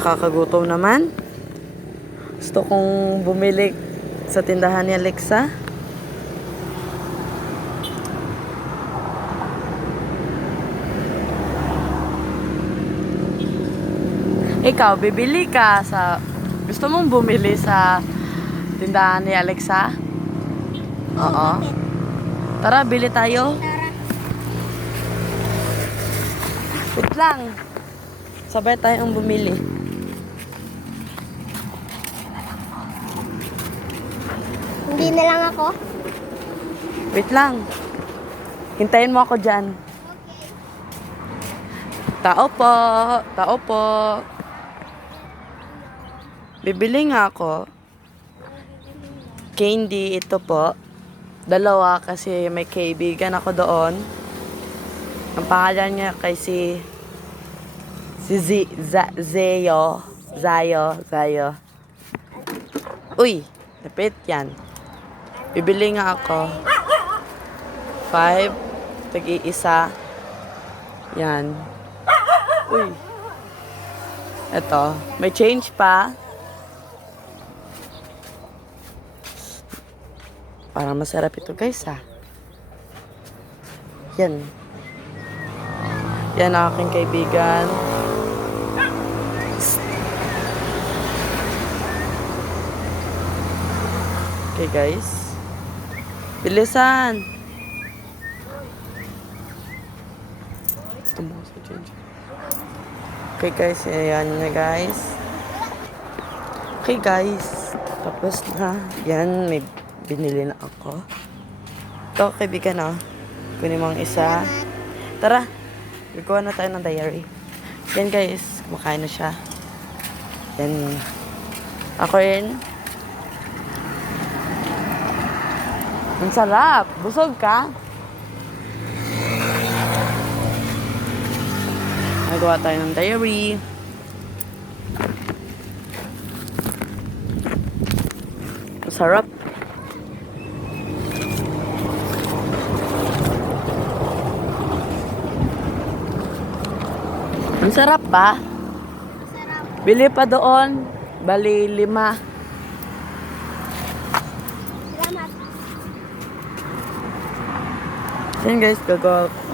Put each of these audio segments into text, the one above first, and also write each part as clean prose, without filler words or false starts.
Nakakagutom naman. Gusto kong bumili sa tindahan ni Alexa. Ikaw, bibili ka sa... Gusto mong bumili sa tindahan ni Alexa? Oo. Tara, bili tayo. Wait lang. Sabay tayong bumili. Hindi na lang ako. Wait lang. Hintayin mo ako dyan. Tao po. Tao po. Bibili nga ako. Candy, ito po. Dalawa kasi may kaibigan ako doon. Ang pangalan niya kay si Zayo. Uy, lapit yan. Bibili nga ako. 5. Tag-iisa. Yan. Uy. Ito. May change pa. Parang masarap ito guys ha. Yan. Yan ang aking kaibigan. Okay guys. Bilisan. Okay guys, ayan na guys. Okay guys. Tapos na. Yan, may binili na ako. Ito, kaibigan oh. Kunin mo ang isa. Tara. Gagawa na tayo ng diary. Yan guys, kumakain na siya. Yan. Ako rin. Ang sarap. Busog ka? Nagawa tayo ng diary. Ang sarap. Ang sarap ba? Sarap. Bili pa doon. Bali 5. Salamat. Yan guys, gagawa ko.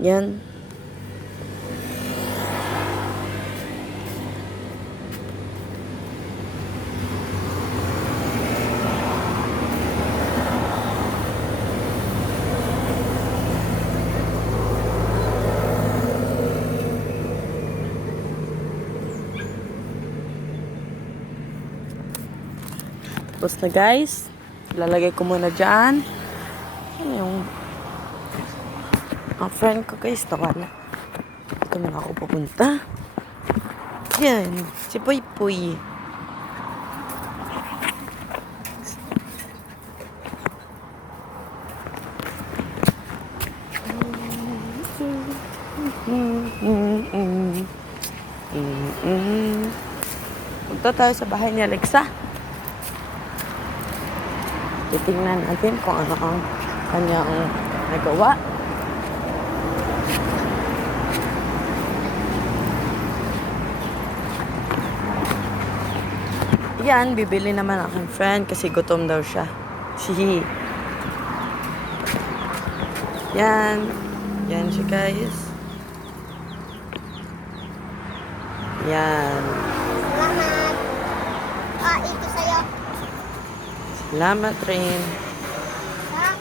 Yan. Tapos na guys. Lalagay ko muna dyan. Ano yung... Ang friend ko guys, nawala. Dito na ako pupunta. Yan. Si Puy Puy. Punta tayo sa bahay ni Alexa. Titingnan natin kung ano ang kanyang nagawa. Yan, bibili naman aking friend kasi gutom daw siya. Sihi. Yan. Yan siya guys. Yan. Salamat. Ito sa'yo. Salamat rin. Ha?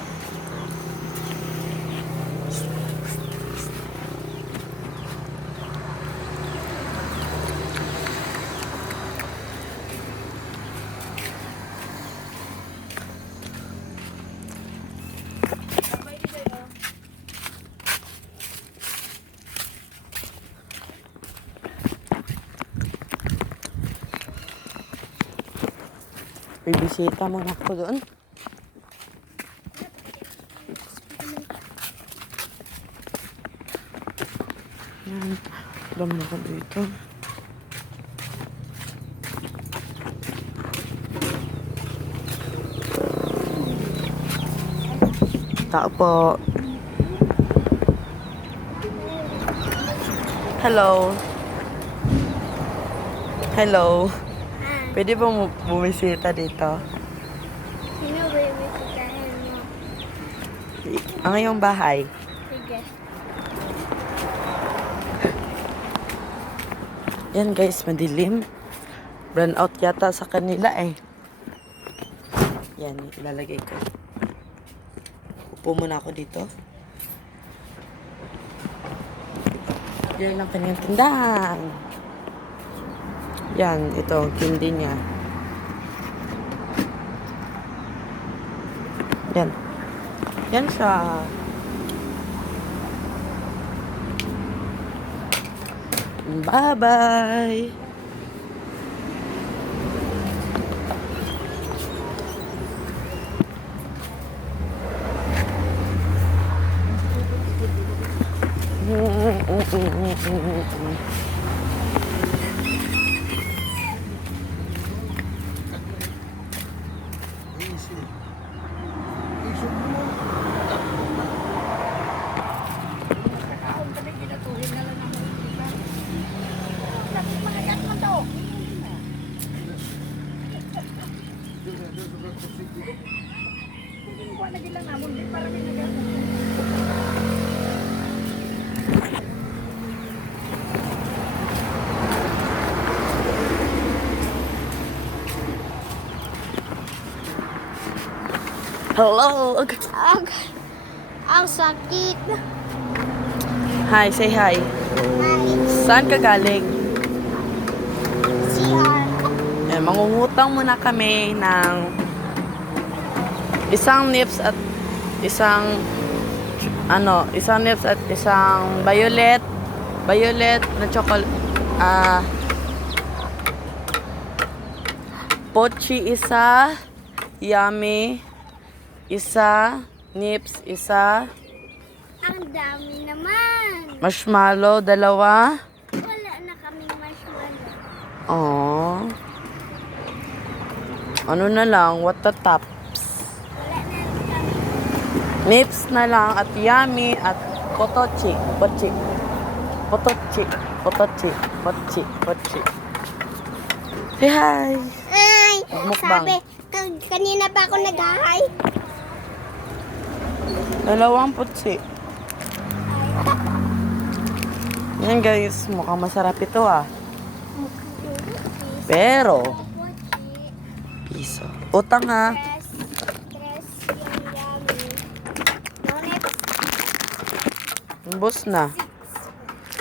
May bisita muna ako doon. Yan. Dami na ako dito. Tao po. Hello. Hello. Pwede ba bumisita dito? Sino ba yung bisitahin mo? Ang iyong bahay. Sige. Yan guys, madilim. Burn out yata sa kanila eh. Yan, ilalagay ko. Upo muna ako dito. Yan ang kanyang tindahan. Yan, ito ang kindi niya. Yan. Yan siya. Bye-bye! Hello! Ang sakit. Hi, say hi. Hi. Saan ka galing? CR. Eh, mangungutang muna kami ng isang nips at isang isang violet na chocolate pochi isa, yummy isa, nips isa, Ang dami naman. marshmallow dalawa. Wala na kaming marshmallow. Oh. Ano na lang, what the tops? Wala na kami. Nips na lang at yummy at potochi. Pochi. Potochi. Potochi. Pochi. Pochi. Say hi. Ay, Magmukbang. sabi, kanina pa ako nag-hi. Dalawang putsi. Yan guys, mukhang masarap ito ah. Pero, piso. Utang ha. Tres yung yummy. No, next. Ubus na.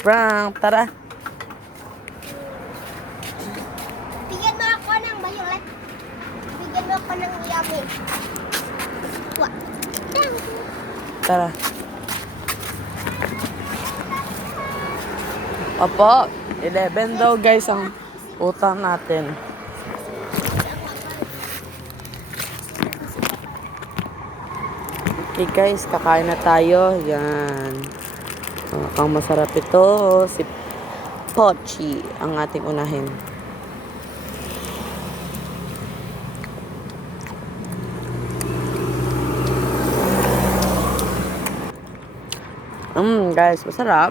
Prank, tara. Bigyan mo ako ng violet. Bigyan mo ako ng yummy. Wa. Tara. Opo, 11 daw guys ang utang natin. Okay guys, kakain na tayo. Yan. Mukhang masarap ito. Si Pochi ang ating unahin. Guys, masarap.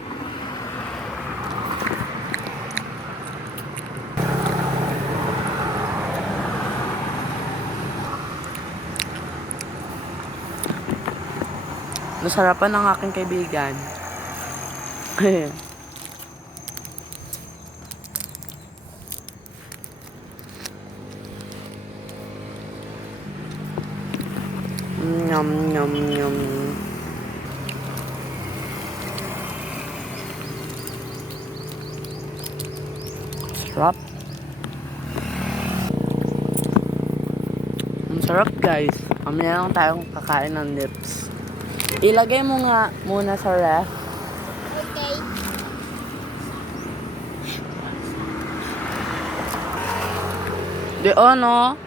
Nasarapan ng aking kaibigan. Yum, yum, yum. Sarap. Ang sarap guys. Mamaya lang tayong kakain ng nips. Ilagay mo nga muna sa ref. Okay. Di no?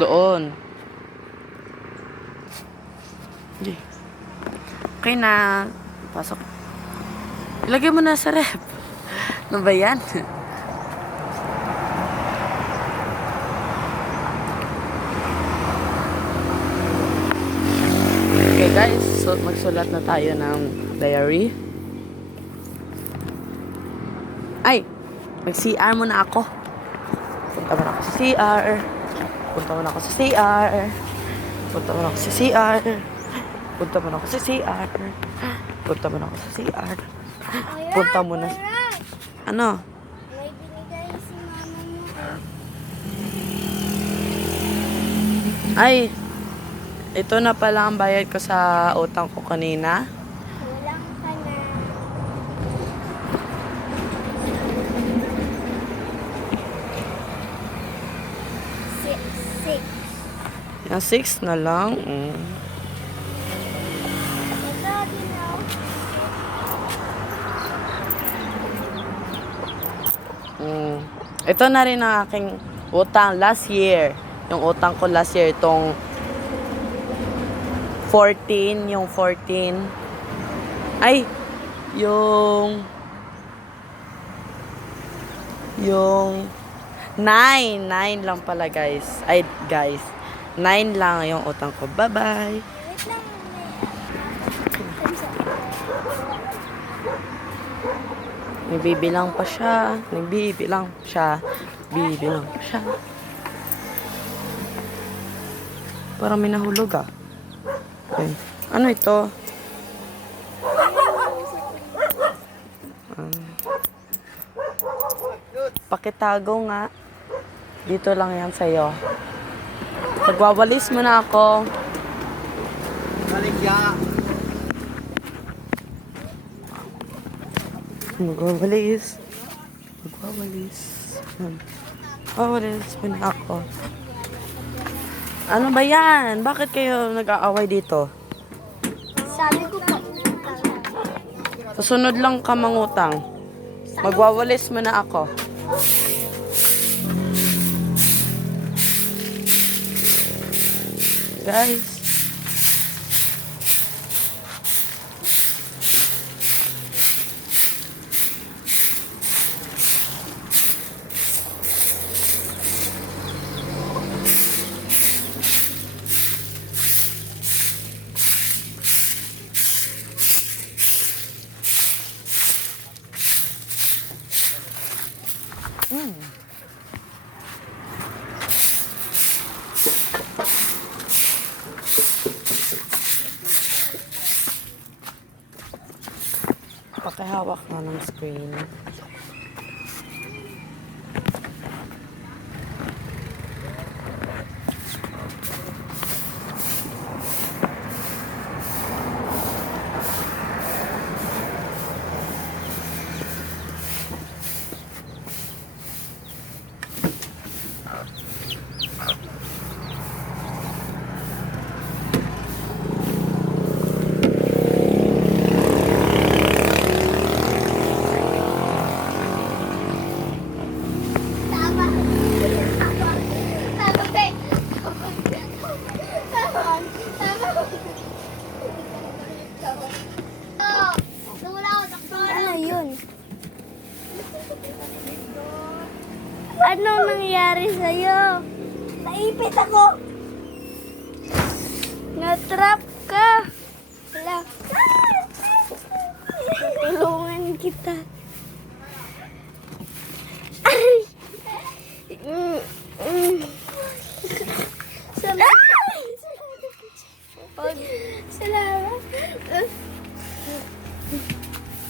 Doon. Hindi. Okay na. Pasok. Ilagay mo na sa ref. Ano ba yan? Okay guys, so magsulat na tayo ng diary. Ay! Mag-CR muna ako. Punta muna ako sa CR. Punta muna ako sa CR. Punta muna ako sa CR. Punta muna ako sa CR. Punta muna ako sa CR. Punta muna. Ano? May binigay si mama mo. Ay! Ito na pala ang bayad ko sa utang ko kanina. Kulang ka na. Six. Yung 6 na lang. Ito din Ito na rin ang aking utang last year. Yung utang ko last year, itong 14, yung 14. Ay, yung 9 lang pala guys. Ay guys, 9 lang yung utang ko. Bye-bye. Wait lang. Nagbibilang pa siya. Nagbibilang siya. Bibilang siya. Parang may nahulog ah. Okay. Ano ito? Pakitago nga. Dito lang yan sa'yo. Magwawalis mo na ako. Magwawalis. Magwawalis. Magwawalis mo na ako. Ano ba yan? Bakit kayo nag-aaway dito? Sabi ko po. Susunod lang ka mangutang. Magwawalis mo na ako. Guys. Pakihawak na ng screen. Tama. Tama, te. Ano yun? Anong nangyari sa'yo? Naipit ako. Natrap ka. Wala. Tulungan kita. Ay! Salamat.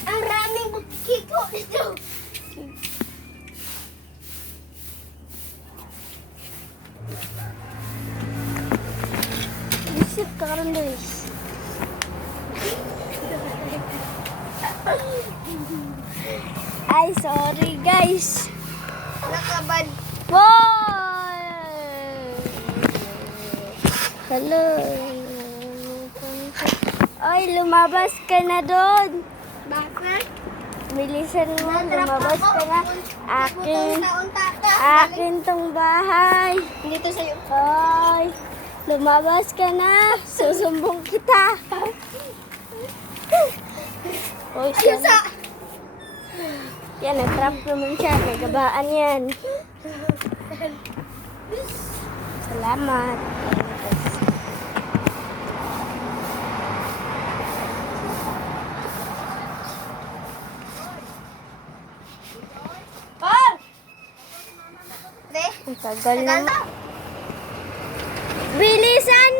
Ang raming kiko dito. Isip ka rin guys. Ay, sorry guys. Nakabad. Wow! Hello. Ay, lumabas ka na doon. Bakit? Bilisan mo, lumabas ka na. Akin. Akin tong bahay. Dito sa'yo. Hoy, lumabas ka na. Susumbong kita. Hoy, Ayun sa... yan, nag-trap naman siya. May gabaan yan. Salamat. Paul! Be? Ang tagal Tagal na. to. Bilisan